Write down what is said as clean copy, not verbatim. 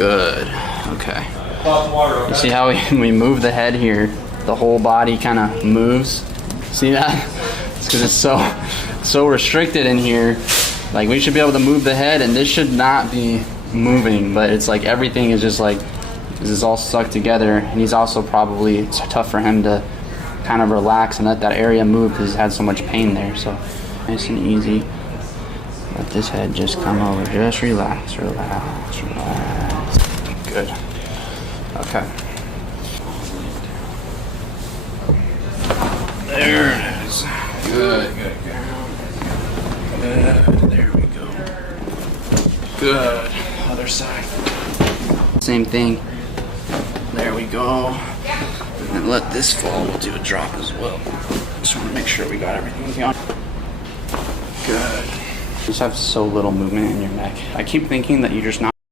Good. Okay. You see how we move the head here? The whole body kind of moves. See that? It's because it's so restricted in here. Like, we should be able to move the head, and this should not be moving, but it's like everything is just like, this is all stuck together. And he's also probably, it's tough for him to kind of relax and let that area move because he's had so much pain there. So nice and easy. Let this head just come over. Just relax, relax, relax. Good. Okay. There it is. Good, good, good. Good. There we go. Good. Other side. Same thing. There we go. And let this fall. We'll do a drop as well. Just want to make sure we got everything on. Good. You just have so little movement in your neck. I keep thinking that you're just not